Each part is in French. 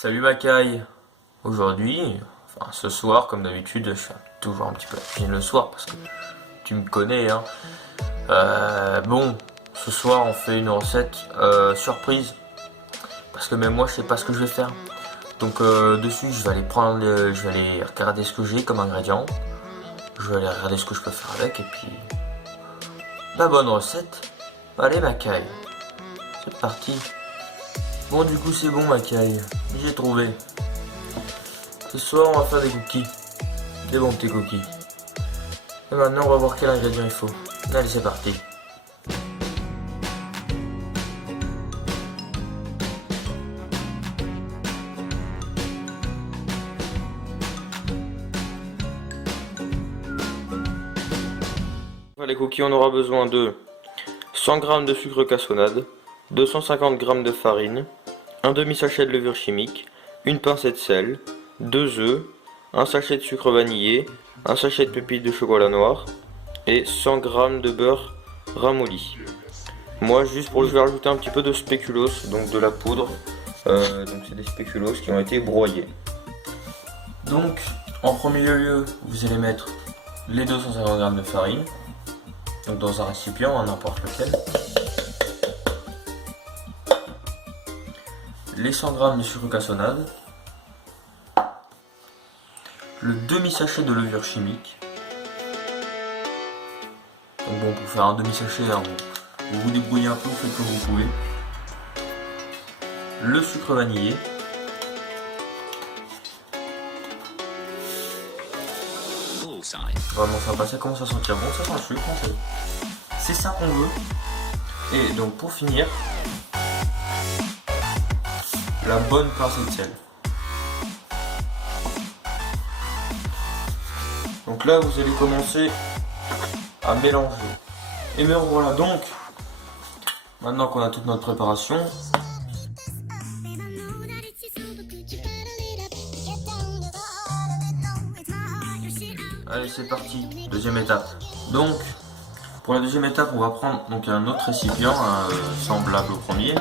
Salut Macaille. Aujourd'hui, enfin ce soir comme d'habitude, je suis toujours un petit peu bien le soir parce que tu me connais hein. Bon, ce soir on fait une recette surprise parce que même moi je sais pas ce que je vais faire. Donc dessus je vais aller prendre, je vais aller regarder ce que j'ai comme ingrédient. Je vais aller regarder ce que je peux faire avec et puis la bonne recette. Allez Macaille, c'est parti. Bon du coup c'est bon Macaille, j'ai trouvé. Ce soir on va faire des cookies. Des bons petits cookies. Et maintenant on va voir quel ingrédient il faut. Allez c'est parti. Pour les cookies on aura besoin de 100 g de sucre cassonade, 250 g de farine, un demi-sachet de levure chimique, une pincée de sel, 2 œufs, un sachet de sucre vanillé, un sachet de pépites de chocolat noir et 100 g de beurre ramolli. Moi juste je vais rajouter un petit peu de spéculoos, donc de la poudre, donc c'est des spéculoos qui ont été broyés. Donc en premier lieu vous allez mettre les 250 g de farine, donc dans un récipient, n'importe lequel. Les 100 g de sucre cassonade, le demi-sachet de levure chimique. Donc bon, pour faire un demi-sachet, hein, vous vous débrouillez un peu, vous faites comme vous pouvez. Le sucre vanillé. Vraiment sympa, ça commence à sentir bon, ça sent le sucre en fait. C'est ça qu'on veut. Et donc pour finir, la bonne pincée de sel. Donc là vous allez commencer à mélanger. Et me voilà donc, maintenant qu'on a toute notre préparation, allez c'est parti, deuxième étape. Donc pour la deuxième étape on va prendre donc un autre récipient semblable au premier.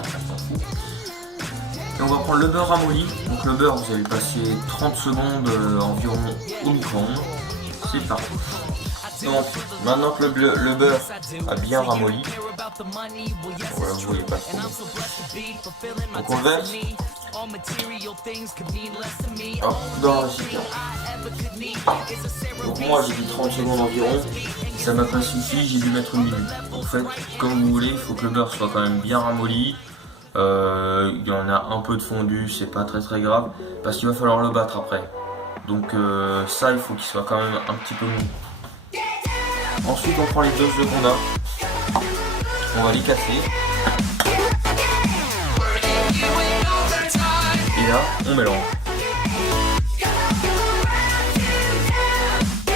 Et on va prendre le beurre ramolli. Donc le beurre vous allez le passer 30 secondes environ au micro-ondes. C'est parti. Donc maintenant que le beurre a bien ramolli, voilà, vous voyez pas trop. Donc on le verse dans le récipient. Donc moi j'ai dit 30 secondes environ, ça m'a pas suffi, j'ai dû mettre une minute. En fait, comme vous voulez, il faut que le beurre soit quand même bien ramolli. Il y en a un peu de fondu, c'est pas très grave, parce qu'il va falloir le battre après. Donc ça, il faut qu'il soit quand même un petit peu mou. Ensuite, on prend les deux œufs qu'on a, on va les casser. Et là, on mélange. Il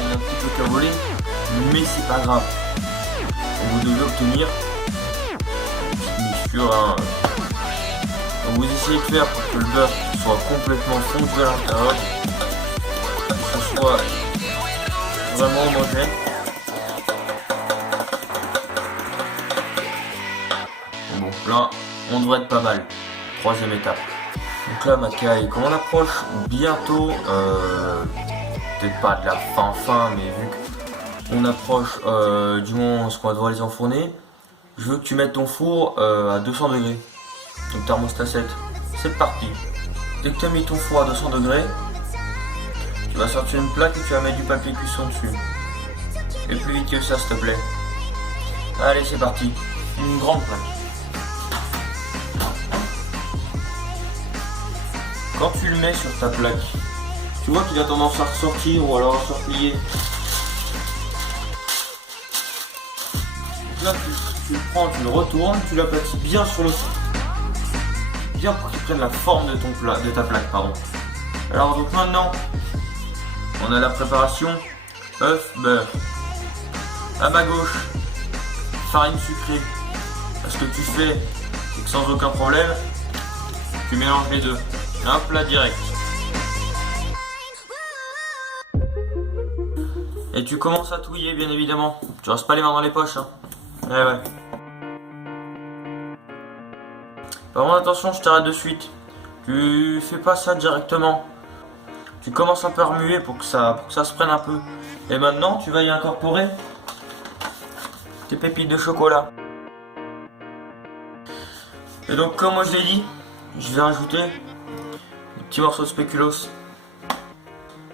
est un petit peu cabolé, mais c'est pas grave. Vous devez obtenir une petite mixture. Hein. Donc vous essayez de faire pour que le beurre soit complètement fondu à l'intérieur, que ce soit vraiment homogène. Bon, là, on devrait être pas mal. Troisième étape. Donc là, Macaille, comme on approche bientôt, peut-être pas de la fin, mais vu que on approche du moment où on va devoir les enfourner, je veux que tu mettes ton four à 200 degrés, donc thermostat 7. C'est parti. Dès que tu as mis ton four à 200 degrés, tu vas sortir une plaque et tu vas mettre du papier cuisson dessus. Et plus vite que ça s'il te plaît. Allez c'est parti, une grande plaque. Quand tu le mets sur ta plaque, tu vois qu'il a tendance à ressortir ou alors à se replier. Là, tu le prends, tu le retournes, tu l'aplatis bien sur le fond. Bien pour qu'il prenne la forme de ta plaque. Pardon. Alors donc maintenant, on a la préparation œuf, beurre. À ma gauche, farine sucrée. Ce que tu fais, c'est que sans aucun problème, tu mélanges les deux. Un plat direct. Et tu commences à touiller bien évidemment. Tu restes pas les mains dans les poches. Hein. Ouais. Par contre, attention, je t'arrête de suite. Tu fais pas ça directement. Tu commences un peu à remuer pour que ça se prenne un peu. Et maintenant, tu vas y incorporer tes pépites de chocolat. Et donc, comme moi je l'ai dit, je vais rajouter des petits morceaux de spéculoos.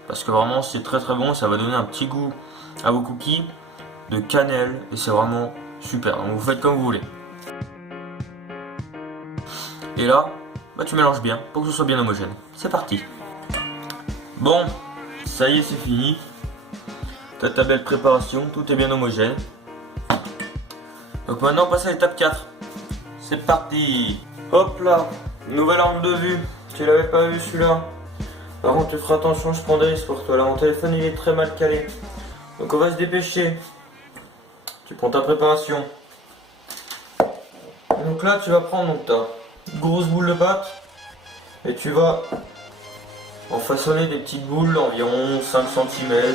Parce que vraiment, c'est très très bon. Ça va donner un petit goût à vos cookies de cannelle. Et c'est vraiment super. Donc, vous faites comme vous voulez. Et là, bah, tu mélanges bien pour que ce soit bien homogène. C'est parti. Bon, ça y est, c'est fini. T'as ta belle préparation, tout est bien homogène. Donc maintenant, on passe à l'étape 4. C'est parti. Hop là, nouvel angle de vue. Tu l'avais pas vu celui-là. Par contre, tu feras attention, je prends des risques pour toi. Là, mon téléphone, il est très mal calé. Donc on va se dépêcher. Tu prends ta préparation. Donc là, tu vas prendre donc, ta grosse boule de pâte. Et tu vas en façonner des petites boules d'environ 5 cm.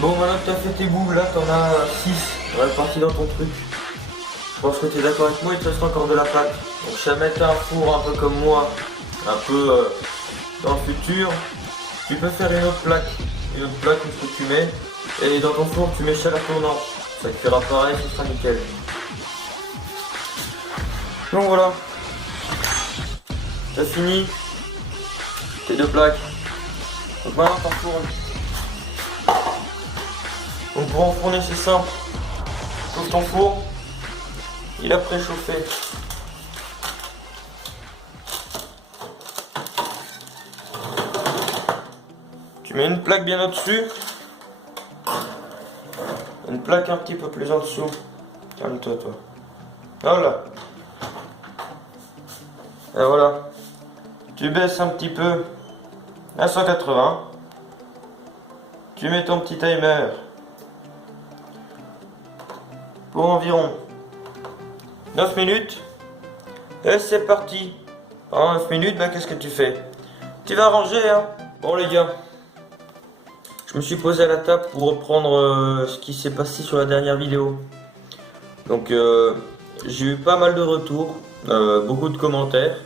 Bon, maintenant que tu as fait tes boules, là tu en as 6 répartis dans ton truc. Je pense que tu es d'accord avec moi, il te reste encore de la pâte. Donc si tu mettre un four un peu comme moi, un peu dans le futur, tu peux faire une autre plaque où tu mets. Et dans ton four tu mets chaleur tournante. Ça cuira pareil, ce sera nickel. Donc voilà. Tu as fini tes 2 plaques. Donc maintenant ton four. Donc pour enfourner c'est simple, ouvre ton four, il a préchauffé. Tu mets une plaque bien au-dessus, une plaque un petit peu plus en dessous. Calme-toi toi. Voilà. Et voilà. Tu baisses un petit peu à 180. Tu mets ton petit timer pour environ 9 minutes. Et c'est parti. En 9 minutes, bah, qu'est-ce que tu fais? Tu vas ranger, hein. Bon les gars, je me suis posé à la table pour reprendre ce qui s'est passé sur la dernière vidéo. Donc j'ai eu pas mal de retours, beaucoup de commentaires.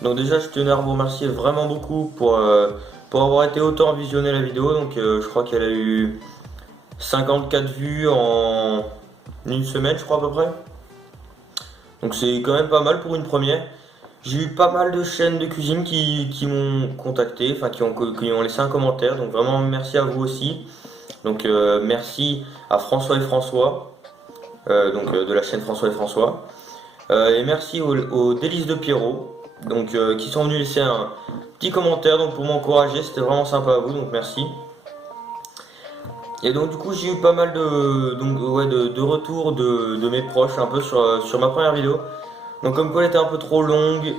Donc déjà je tenais à vous remercier vraiment beaucoup pour avoir été autant visionner la vidéo. Donc je crois qu'elle a eu 54 vues en une semaine, je crois à peu près. Donc c'est quand même pas mal pour une première. J'ai eu pas mal de chaînes de cuisine qui m'ont contacté, enfin qui ont laissé un commentaire. Donc vraiment merci à vous aussi. Donc merci à François et François, de la chaîne François et François. Et merci aux Délices de Pierrot, donc qui sont venus laisser un petit commentaire donc pour m'encourager. C'était vraiment sympa à vous, donc merci. Et donc du coup j'ai eu pas mal de retours de mes proches un peu sur ma première vidéo. Donc comme quoi elle était un peu trop longue,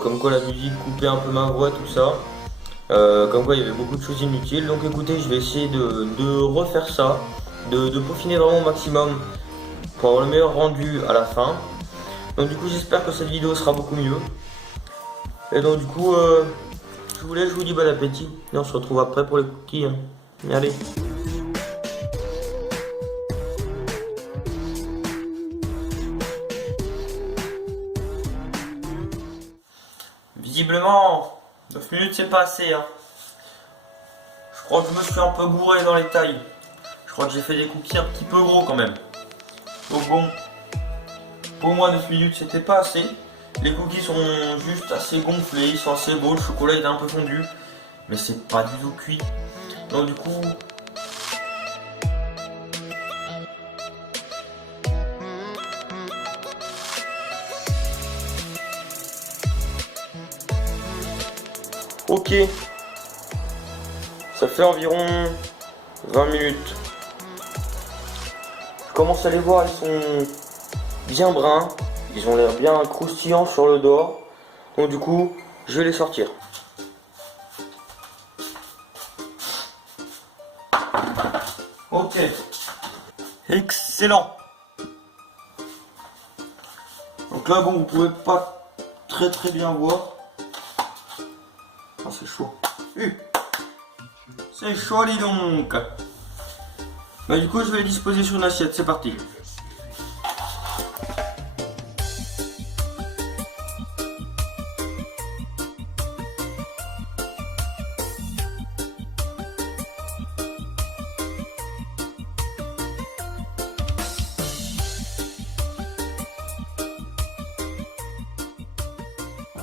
comme quoi la musique coupait un peu ma voix, tout ça. Comme quoi il y avait beaucoup de choses inutiles. Donc écoutez, je vais essayer de refaire ça, de peaufiner vraiment au maximum pour avoir le meilleur rendu à la fin. Donc du coup j'espère que cette vidéo sera beaucoup mieux. Et donc du coup je vous dis bon appétit. Et on se retrouve après pour les cookies, hein. Allez. Visiblement, 9 minutes c'est pas assez, hein. Je crois que je me suis un peu gouré dans les tailles. Je crois que j'ai fait des cookies un petit peu gros quand même. Donc bon, pour moi 9 minutes c'était pas assez. Les cookies sont juste assez gonflés, ils sont assez beaux, le chocolat est un peu fondu. Mais c'est pas du tout cuit. Donc du coup... Ok, ça fait environ 20 minutes. Je commence à les voir, ils sont bien bruns, ils ont l'air bien croustillants sur le dehors. Donc du coup, je vais les sortir. Ok, excellent. Donc là, bon, vous pouvez pas très bien voir. Ah, c'est chaud. C'est chaud, dis donc. Bah, du coup, je vais les disposer sur une assiette. C'est parti.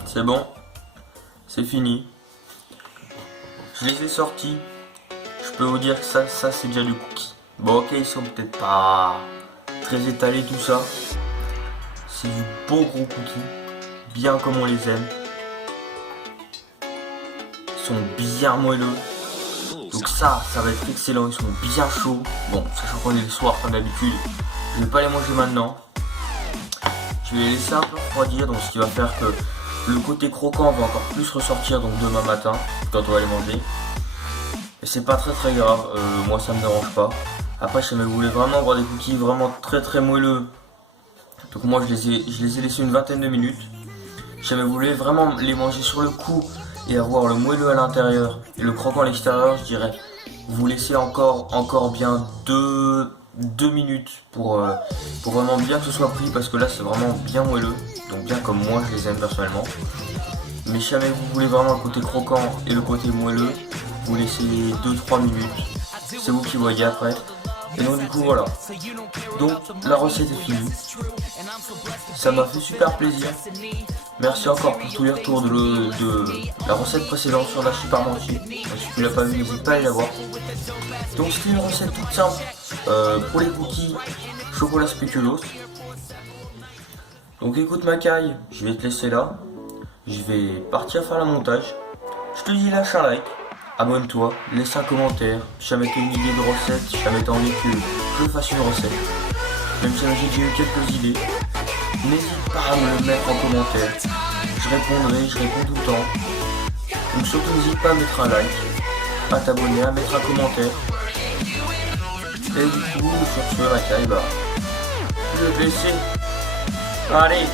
C'est bon, c'est fini. Je les ai sortis. Je peux vous dire que ça c'est déjà du cookie. Bon, ok, ils sont peut-être pas très étalés tout ça. C'est du beau gros cookie, bien comme on les aime. Ils sont bien moelleux. Donc ça va être excellent. Ils sont bien chauds. Bon, sachant qu'on est le soir comme d'habitude, je vais pas les manger maintenant. Je vais les laisser un peu refroidir, donc ce qui va faire que le côté croquant va encore plus ressortir donc demain matin quand on va les manger. Et c'est pas très grave, moi ça me dérange pas. Après si vous voulez vraiment avoir des cookies vraiment très moelleux, donc moi je les ai laissés une vingtaine de minutes. Si vous voulez vraiment les manger sur le coup et avoir le moelleux à l'intérieur et le croquant à l'extérieur, je dirais vous laissez encore bien 2 minutes pour vraiment bien que ce soit pris, parce que là c'est vraiment bien moelleux, donc bien comme moi je les aime personnellement. Mais si jamais vous voulez vraiment le côté croquant et le côté moelleux, vous laissez 2-3 minutes, c'est vous qui voyez après. Et donc du coup voilà, donc la recette est finie, ça m'a fait super plaisir. Merci encore pour tous les retours de la recette précédente sur la Super Manchi. Si tu l'as pas vu, n'hésite pas à aller la voir. Donc c'était une recette toute simple pour les cookies chocolat spéculoos. Donc écoute Macaille, je vais te laisser là. Je vais partir faire le montage. Je te dis lâche un like, abonne-toi, laisse un commentaire. Si jamais tu as une idée de recette, si jamais tu as envie que je fasse une recette. Même si j'ai déjà eu quelques idées, n'hésite pas à me le mettre en commentaire. Je répondrai, je réponds tout le temps. Donc surtout n'hésite pas à mettre un like, à t'abonner, à mettre un commentaire. Et du coup, sur ce Macaille, je vais te laisser. Allez!